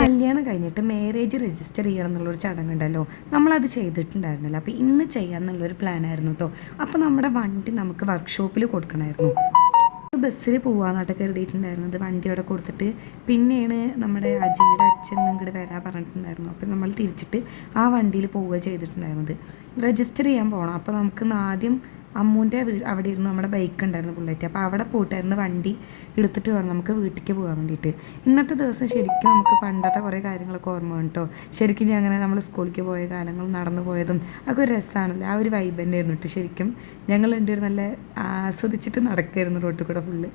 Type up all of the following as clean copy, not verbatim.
കല്യാണം കഴിഞ്ഞിട്ട് marriage register ചെയ്യണം എന്നുള്ളൊരു ചടങ്ങുണ്ടല്ലോ, നമ്മളത് ചെയ്തിട്ടുണ്ടായിരുന്നില്ല. അപ്പോൾ ഇന്ന് ചെയ്യാമെന്നുള്ളൊരു പ്ലാനായിരുന്നു കേട്ടോ. അപ്പോൾ നമ്മുടെ വണ്ടി നമുക്ക് വർക്ക്ഷോപ്പിൽ കൊടുക്കണമായിരുന്നു. ബസ്സിൽ പോകാമെന്നായിട്ട് കരുതിയിട്ടുണ്ടായിരുന്നത്. വണ്ടി അവിടെ കൊടുത്തിട്ട് പിന്നെയാണ് നമ്മുടെ അജയുടെ അച്ഛൻ ഇങ്ങോട്ട് വരാൻ പറഞ്ഞിട്ടുണ്ടായിരുന്നു. അപ്പോൾ നമ്മൾ തിരിച്ചിട്ട് ആ വണ്ടിയിൽ പോവുക ചെയ്തിട്ടുണ്ടായിരുന്നത്. രജിസ്റ്റർ ചെയ്യാൻ പോകണം. അപ്പോൾ നമുക്ക് ആദ്യം അമ്മൂൻ്റെ അവിടെ ഇരുന്ന് നമ്മുടെ ബൈക്ക് ഉണ്ടായിരുന്നു, ബുള്ളറ്റ്. അപ്പോൾ അവിടെ പോയിട്ടായിരുന്നു വണ്ടി എടുത്തിട്ട് വേണം നമുക്ക് വീട്ടിലേക്ക് പോകാൻ വേണ്ടിയിട്ട്. ഇന്നത്തെ ദിവസം ശരിക്കും നമുക്ക് പണ്ടത്തെ കുറേ കാര്യങ്ങളൊക്കെ ഓർമ്മ വേണം കേട്ടോ. ശരിക്കും ഞാൻ അങ്ങനെ നമ്മൾ സ്കൂളിലേക്ക് പോയ കാലങ്ങൾ നടന്നു പോയതും അതൊക്കെ ഒരു രസമാണല്ലോ. ആ ഒരു വൈബ് തന്നെ ആയിരുന്നു കേട്ടോ. ശരിക്കും ഞങ്ങൾ രണ്ടുപേരും നല്ല ആസ്വദിച്ചിട്ട് നടക്കുമായിരുന്നു റോട്ടിൽ കൂടെ ഫുള്ള്.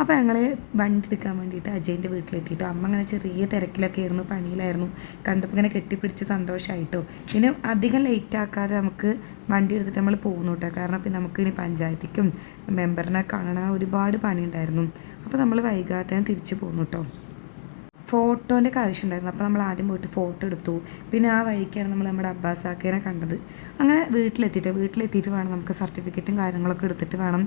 അപ്പോൾ ഞങ്ങൾ വണ്ടി എടുക്കാൻ വേണ്ടിയിട്ട് അജയൻ്റെ വീട്ടിലെത്തിയിട്ടു. അമ്മ അങ്ങനെ ചെറിയ തിരക്കിലൊക്കെ ആയിരുന്നു, പണിയിലായിരുന്നു. കണ്ടപ്പോൾ ഇങ്ങനെ കെട്ടിപ്പിടിച്ച് സന്തോഷമായിട്ടോ. പിന്നെ അധികം ലേറ്റ് ആക്കാതെ നമുക്ക് വണ്ടി എടുത്തിട്ട് നമ്മൾ പോകുന്നു കേട്ടോ. കാരണം പിന്നെ നമുക്ക് ഇനി പഞ്ചായത്തിക്കും മെമ്പറിനെ കാണാൻ ഒരുപാട് പണിയുണ്ടായിരുന്നു. അപ്പോൾ നമ്മൾ വൈകാതെ തിരിച്ചു പോകുന്നു കേട്ടോ. ഫോട്ടോൻ്റെ ആവശ്യമുണ്ടായിരുന്നു. അപ്പോൾ നമ്മൾ ആദ്യം പോയിട്ട് ഫോട്ടോ എടുത്തു. പിന്നെ ആ വഴിക്കാണ് നമ്മൾ നമ്മുടെ അബ്ബാസാക്കേനെ കണ്ടത്. അങ്ങനെ വീട്ടിലെത്തിയിട്ട് വേണം നമുക്ക് സർട്ടിഫിക്കറ്റും കാര്യങ്ങളൊക്കെ എടുത്തിട്ട് വേണം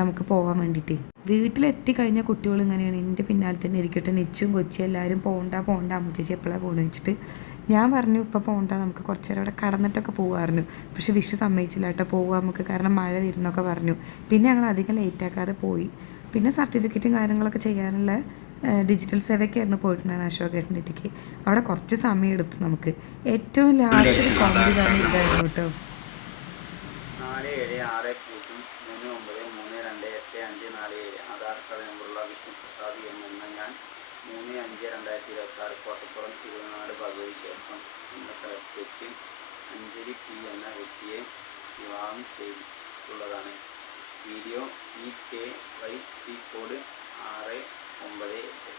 നമുക്ക് പോകാൻ വേണ്ടിയിട്ട്. വീട്ടിലെത്തി കഴിഞ്ഞ കുട്ടികൾ ഇങ്ങനെയാണ് എൻ്റെ പിന്നാലെ തന്നെ ഇരിക്കട്ടെ. നെച്ചും കൊച്ചും എല്ലാവരും പോകണ്ട അമ്മച്ചേച്ചി എപ്പോഴാണ് പോകുന്നത് വെച്ചിട്ട് ഞാൻ പറഞ്ഞു ഇപ്പോൾ പോകണ്ട, നമുക്ക് കുറച്ച് നേരം അവിടെ കടന്നിട്ടൊക്കെ പോകുമായിരുന്നു. പക്ഷേ വിഷു സമ്മതിച്ചില്ല കേട്ടോ, പോകാം നമുക്ക്, കാരണം മഴ വരുന്നൊക്കെ പറഞ്ഞു. പിന്നെ ഞങ്ങൾ അധികം ലേറ്റ് ആക്കാതെ പോയി. പിന്നെ സർട്ടിഫിക്കറ്റും കാര്യങ്ങളൊക്കെ ചെയ്യാനുള്ള ഡിജിറ്റൽ സേവയ്ക്കായിരുന്നു പോയിട്ടുണ്ടായിരുന്നു അശോകേട്ടൻ്റെ അടുത്തേക്ക്. അവിടെ കുറച്ച് സമയം എടുത്തു നമുക്ക്. ഏറ്റവും ലാസ്റ്റ് ഒരു കോമഡി പറഞ്ഞ ഇതായിരുന്നു കേട്ടോ. 476839328547 ആധാർ കാർഡ് നമ്പറുള്ള വിഷ്ണുപ്രസാദ് എന്ന ഞാൻ 3/5/2026 കോട്ടപ്പുറം തിരുവനാട് ഭഗവതി ക്ഷേത്രം എന്ന സ്ഥലത്ത് വെച്ച് അഞ്ജലി പി എന്ന വ്യക്തിയെ വിവാഹം ചെയ്തിട്ടുള്ളതാണ്. Video EKYC code 698.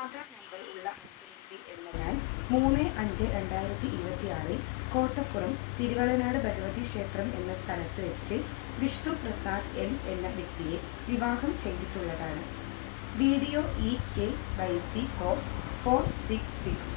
Aadhaar number ഉള്ള അഞ്ജലി പി എന്ന ഞാൻ 3/5/2026 കോട്ടപ്പുറം തിരുവനനാട് ഭഗവതി ക്ഷേത്രം എന്ന സ്ഥലത്ത് വെച്ച് വിഷ്ണു പ്രസാദ് M എന്ന വ്യക്തിയെ വിവാഹം ചെയ്തിട്ടുള്ളതാണ്. Video EKYC code 466.